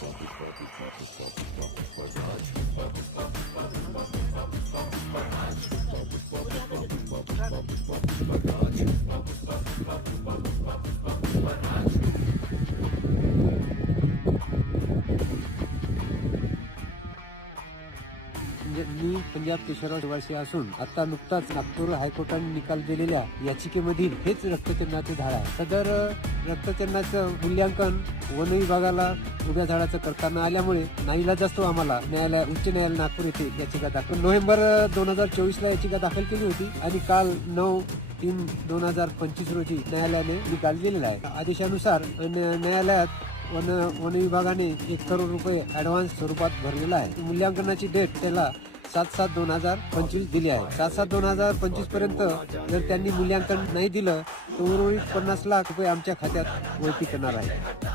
Thank you. म्हणजे मी पंजाब केशवराव निवासी असून आता नुकताच नागपूर हायकोर्टाने निकाल दिलेल्या याचिकेमधील हेच रक्तचंदाचे झाड आहे. सदर रक्तचंदाचं मूल्यांकन वन विभागाला उभ्या झाडाचं करताना आल्यामुळे नाईलाज असतो आम्हाला. न्यायालय उच्च न्यायालय नागपूर येथे याचिका दाखल. नोव्हेंबर दोन हजार चोवीस ला याचिका दाखल केली होती आणि काल नऊ तीन दोन हजार पंचवीस रोजी न्यायालयाने निकाल दिलेला आहे. आदेशानुसार न्यायालयात वन वन विभागाने एक करोड रुपये ऍडव्हान्स स्वरूपात भरलेला आहे. मूल्यांकनाची डेट त्याला सात सात दोन हजार पंचवीस दिली आहे. सात सात दोन हजार पंचवीसपर्यंत जर त्यांनी मूल्यांकन नाही दिलं तर उर्वरित पन्नास लाख रुपये आमच्या खात्यात वळती करणार आहे.